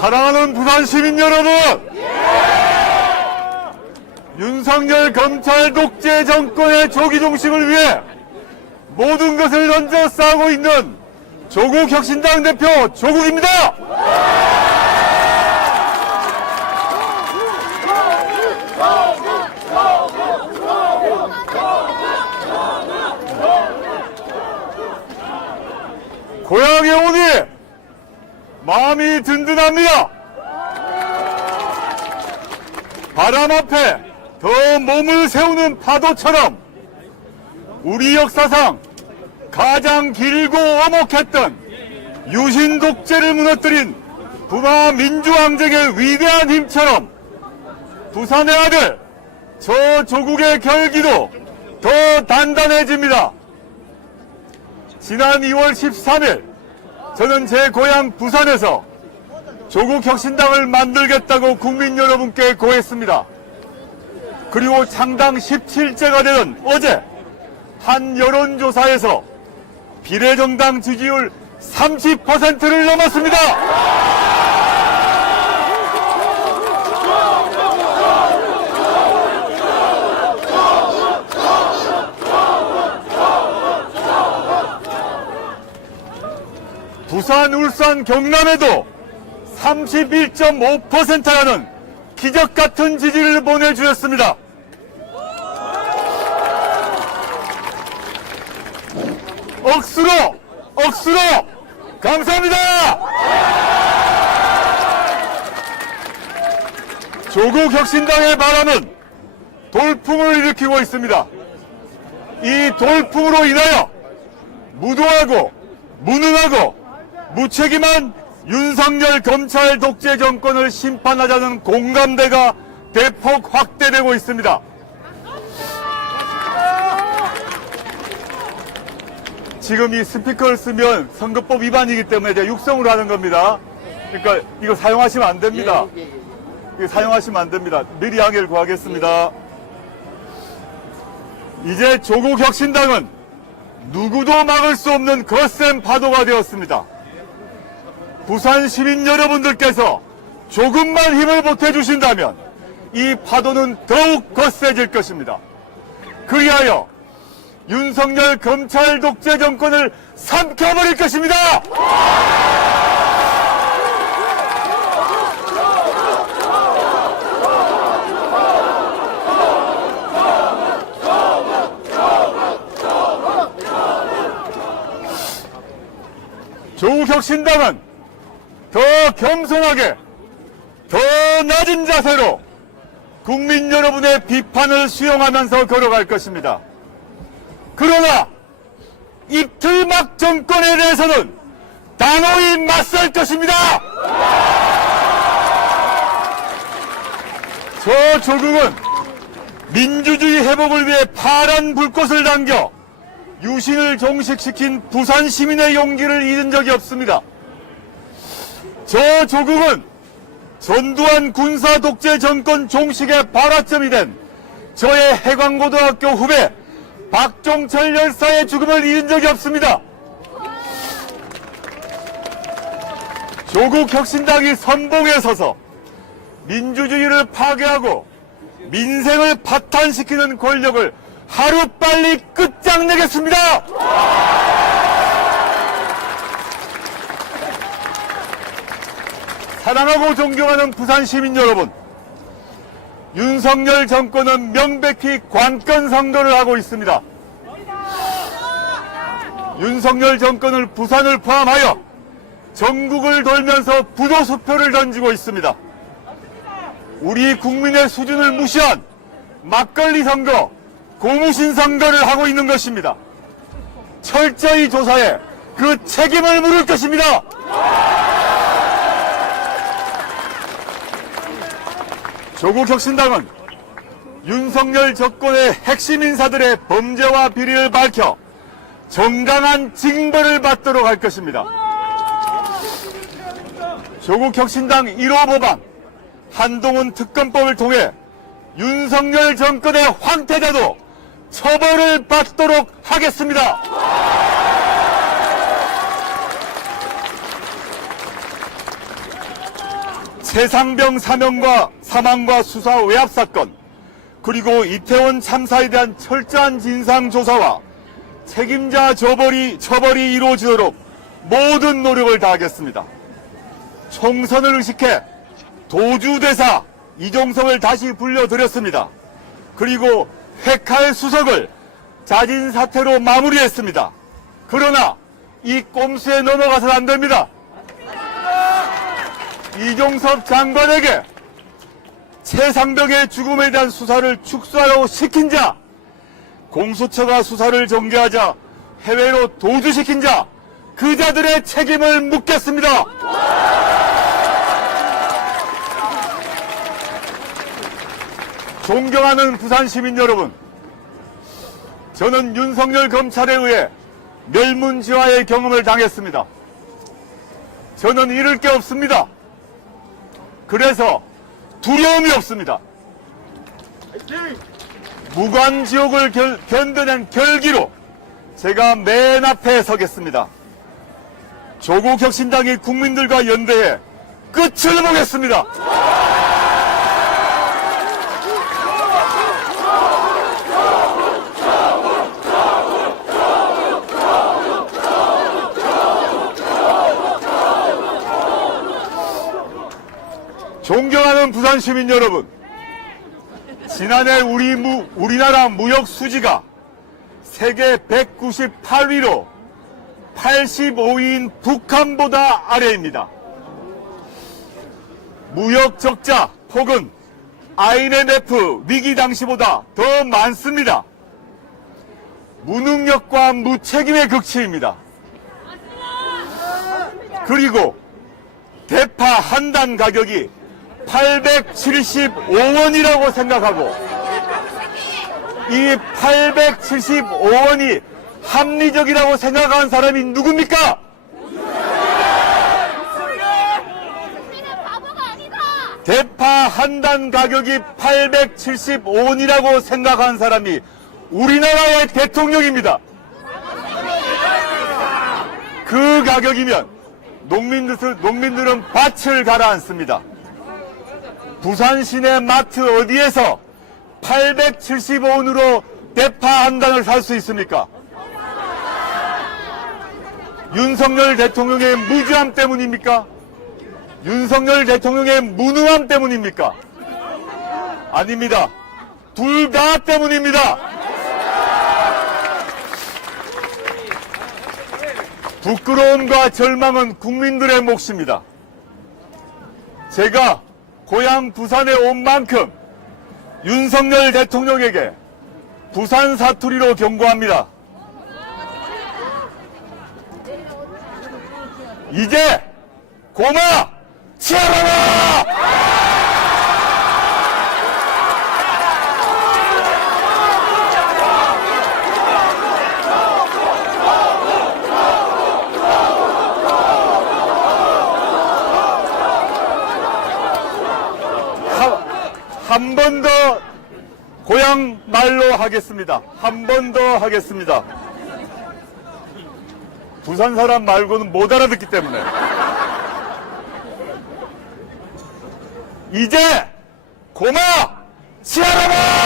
사랑하는 부산 시민 여러분! 윤석열 검찰 독재 정권의 조기 종식을 위해 모든 것을 던져 싸우고 있는 조국 혁신당 대표 조국입니다! 고향에 오니 마음이 든든합니다. 바람 앞에 더 몸을 세우는 파도처럼 우리 역사상 가장 길고 엄혹했던 유신 독재를 무너뜨린 부마 민주항쟁의 위대한 힘처럼 부산의 아들 저 조국의 결기도 더 단단해집니다. 지난 2월 13일 저는 제 고향 부산에서 조국 혁신당을 만들겠다고 국민 여러분께 고했습니다. 그리고 창당 17제가 되는 어제 한 여론조사에서 비례정당 지지율 30%를 넘었습니다. 부산, 울산, 경남에도 31.5%라는 기적 같은 지지를 보내주셨습니다. 억수로, 억수로, 감사합니다! 조국 혁신당의 바람은 돌풍을 일으키고 있습니다. 이 돌풍으로 인하여 무도하고 무능하고 무책임한 윤석열 검찰 독재 정권을 심판하자는 공감대가 대폭 확대되고 있습니다. 지금 이 스피커를 쓰면 선거법 위반이기 때문에 제가 육성으로 하는 겁니다. 그러니까 이거 사용하시면 안 됩니다. 이거 사용하시면 안 됩니다. 미리 양해를 구하겠습니다. 이제 조국 혁신당은 누구도 막을 수 없는 거센 파도가 되었습니다. 부산 시민 여러분들께서 조금만 힘을 보태주신다면 이 파도는 더욱 거세질 것입니다. 그리하여 윤석열 검찰 독재 정권을 삼켜버릴 것입니다! 조국 혁 신당은 더 겸손하게, 더 낮은 자세로 국민 여러분의 비판을 수용하면서 걸어갈 것입니다. 그러나 입틀막 정권에 대해서는 단호히 맞설 것입니다. 저 조국은 민주주의 회복을 위해 파란 불꽃을 당겨 유신을 종식시킨 부산 시민의 용기를 잃은 적이 없습니다. 저 조국은 전두환 군사 독재 정권 종식의 발화점이 된 저의 해광고등학교 후배 박종철 열사의 죽음을 잃은 적이 없습니다. 조국 혁신당이 선봉에 서서 민주주의를 파괴하고 민생을 파탄시키는 권력을 하루빨리 끝장내겠습니다! 사랑하고 존경하는 부산 시민 여러분, 윤석열 정권은 명백히 관건 선거를 하고 있습니다. 윤석열 정권을 부산을 포함하여 전국을 돌면서 부도수표를 던지고 있습니다. 우리 국민의 수준을 무시한 막걸리 선거, 고무신 선거를 하고 있는 것입니다. 철저히 조사해 그 책임을 물을 것입니다. 조국 혁신당은 윤석열 정권의 핵심 인사들의 범죄와 비리를 밝혀 정당한 징벌을 받도록 할 것입니다. 조국 혁신당 1호 법안 한동훈 특검법을 통해 윤석열 정권의 황태자도 처벌을 받도록 하겠습니다. 최상병 사명과 사망과 수사 외압 사건 그리고 이태원 참사에 대한 철저한 진상 조사와 책임자 처벌이 처벌이 이루어지도록 모든 노력을 다하겠습니다. 총선을 의식해 도주대사 이종성을 다시 불려드렸습니다. 그리고 회칼 수석을 자진 사퇴로 마무리했습니다. 그러나 이 꼼수에 넘어가서는 안 됩니다. 이종섭 장관에게 최상병의 죽음에 대한 수사를 축소하라고 시킨 자, 공수처가 수사를 전개하자 해외로 도주시킨 자, 그 자들의 책임을 묻겠습니다. 존경하는 부산 시민 여러분, 저는 윤석열 검찰에 의해 멸문지화의 경험을 당했습니다. 저는 잃을 게 없습니다. 그래서 두려움이 없습니다. 무관 지옥을 결- 견뎌낸 결기로 제가 맨 앞에 서겠습니다. 조국 혁신당이 국민들과 연대해 끝을 보겠습니다. 부산 시민 여러분, 지난해 우리 무, 우리나라 무역 수지가 세계 198위로 85위인 북한보다 아래입니다. 무역 적자 혹은 IMF 위기 당시보다 더 많습니다. 무능력과 무책임의 극치입니다. 그리고 대파 한 단 가격이 875원이라고 생각하고 이 875원이 합리적이라고 생각하는 사람이 누굽니까? 대파 한 단 가격이 875원이라고 생각하는 사람이 우리나라의 대통령입니다. 그 가격이면 농민들, 농민들은 밭을 가라앉습니다. 부산 시내 마트 어디에서 875원으로 대파 한 단을 살 수 있습니까? 윤석열 대통령의 무지함 때문입니까? 윤석열 대통령의 무능함 때문입니까? 아닙니다. 둘 다 때문입니다. 부끄러움과 절망은 국민들의 몫입니다. 제가 고향 부산에 온 만큼 윤석열 대통령에게 부산 사투리로 경고합니다. 이제 고마 치아봐라! 한 번 더 고향 말로 하겠습니다. 한 번 더 하겠습니다. 부산 사람 말고는 못 알아듣기 때문에. 이제 고마 치아라마!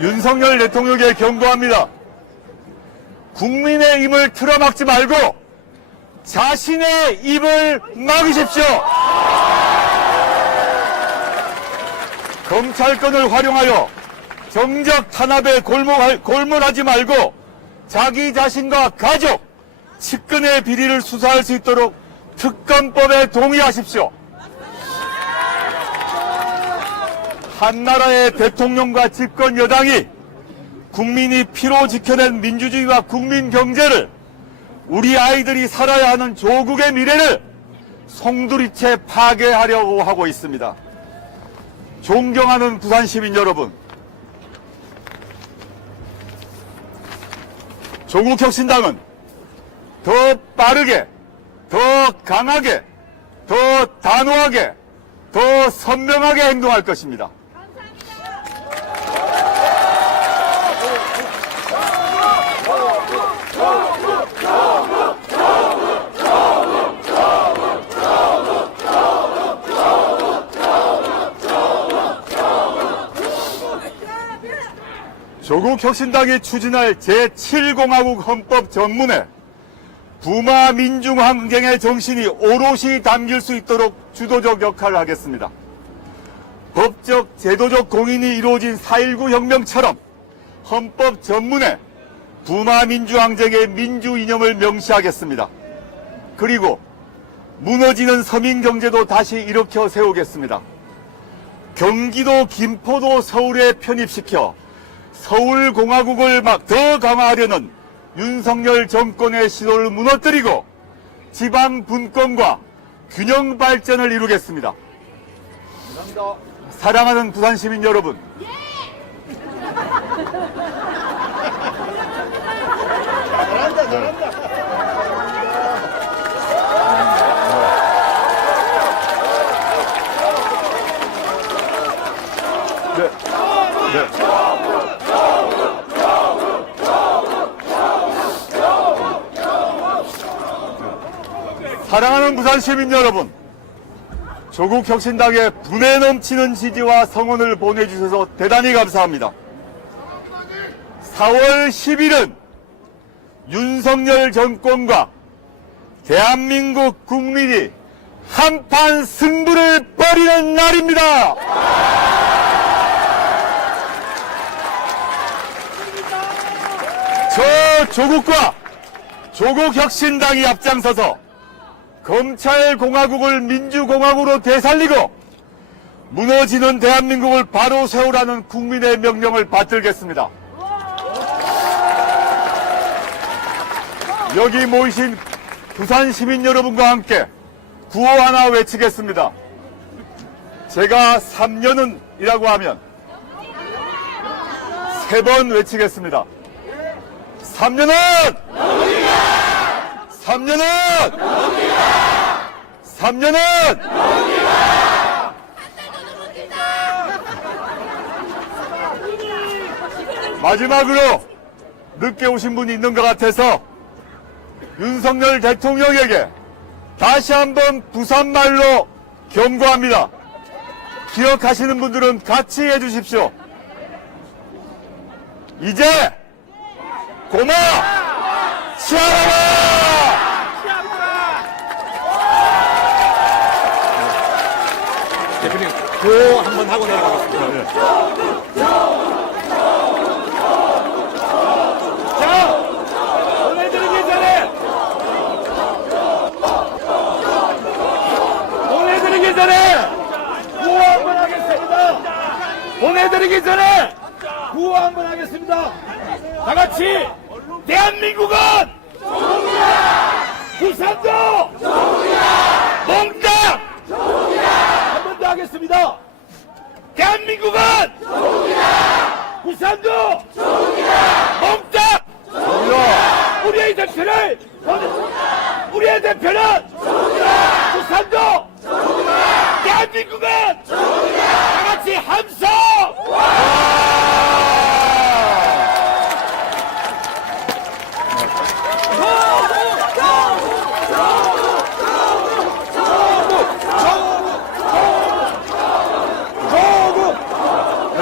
윤석열 대통령에게 경고합니다. 국민의 입을 틀어막지 말고 자신의 입을 막으십시오. 검찰권을 활용하여 정적 탄압에 골몰, 골몰하지 말고 자기 자신과 가족, 측근의 비리를 수사할 수 있도록 특검법에 동의하십시오. 한나라의 대통령과 집권 여당이 국민이 피로 지켜낸 민주주의와 국민 경제를 우리 아이들이 살아야 하는 조국의 미래를 송두리째 파괴하려고 하고 있습니다. 존경하는 부산 시민 여러분, 조국 혁신당은 더 빠르게, 더 강하게, 더 단호하게, 더 선명하게 행동할 것입니다. 조국 혁신당이 추진할 제7공화국 헌법 전문에 부마 민중 환경의 정신이 오롯이 담길 수 있도록 주도적 역할을 하겠습니다. 법적, 제도적 공인이 이루어진 4.19 혁명처럼 헌법 전문에 부마 민주항쟁의 민주 이념을 명시하겠습니다. 그리고 무너지는 서민 경제도 다시 일으켜 세우겠습니다. 경기도 김포도 서울에 편입시켜 서울공화국을 막 더 강화하려는 윤석열 정권의 시도를 무너뜨리고 지방 분권과 균형 발전을 이루겠습니다. 사랑하는 부산 시민 여러분, 네, 사랑하는 부산 시민 여러분, 조국 혁신당의 분에 넘치는 지지와 성원을 보내주셔서 대단히 감사합니다. 4월 10일은 윤석열 정권과 대한민국 국민이 한판 승부를 벌이는 날입니다. 저 조국과 조국 혁신당이 앞장서서 검찰공화국을 민주공화국으로 되살리고 무너지는 대한민국을 바로 세우라는 국민의 명령을 받들겠습니다. 여기 모이신 부산 시민 여러분과 함께 구호 하나 외치겠습니다. 제가 3년은 이라고 하면 세 번 외치겠습니다. 3년은! 3년은! 3년은! 마지막으로 늦게 오신 분이 있는 것 같아서 윤석열 대통령에게 다시 한번 부산말로 경고합니다. 기억하시는 분들은 같이 해주십시오. 이제 고마 시아라 그 한번 하고 내려가겠습니다. 자, 보내드리기 전에 보내드리기 전에 구호 한번 하겠습니다. 보내드리기 전에 구호 한번 하겠습니다. 다 같이 대한민국은 부산도 몽땅 한 번 더 하겠습니다. 대한민국은 부산도! 몽땅! 우리의 대표를 우리의 대표는 부산도! 대한민국은 다 같이 함성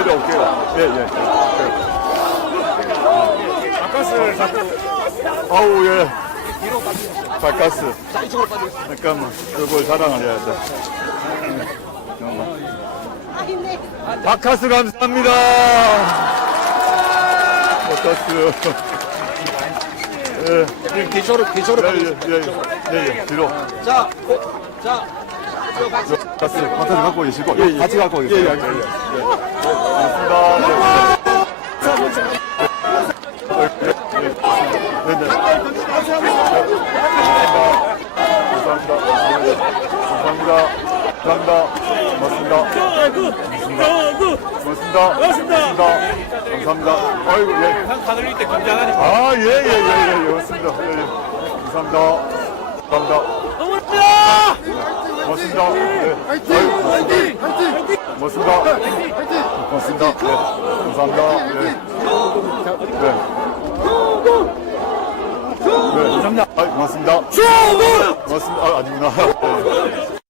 내려올게요. 예, 예. 바카스를 자꾸. 아우, 예. 바카스. 잠깐만. 그걸 자랑을 해야 돼. 잠깐만. 바카스 감사합니다. 바카스. 예, 기초로 기초로 예, 예, 예, 예, 예, 뒤로. 자, 고, 자, 바카스, 바카스 갖고 계시고, 예, 같이 갖고 계세요. 예, 예, 예. 고맙습니다. 네, 네. 감사합니다. 감사합니다. 고맙습니다. 고맙습니다. 고맙습니다. 감사합니다. 아이고, 예. 다 들릴 때 긴장하니까. 아, 예, 예, 예, 예, 예, 맞습니다. 예, 예. 감사합니다. 감사합니다. 고맙습니다. 예. 아이고, 고맙습니다. 고맙습니다. 고맙습니다. 예. 감사합니다. 예. 네. 네. 감사합니다. 아, 고맙습니다. 고맙습니다. 아, 아니구나. 예.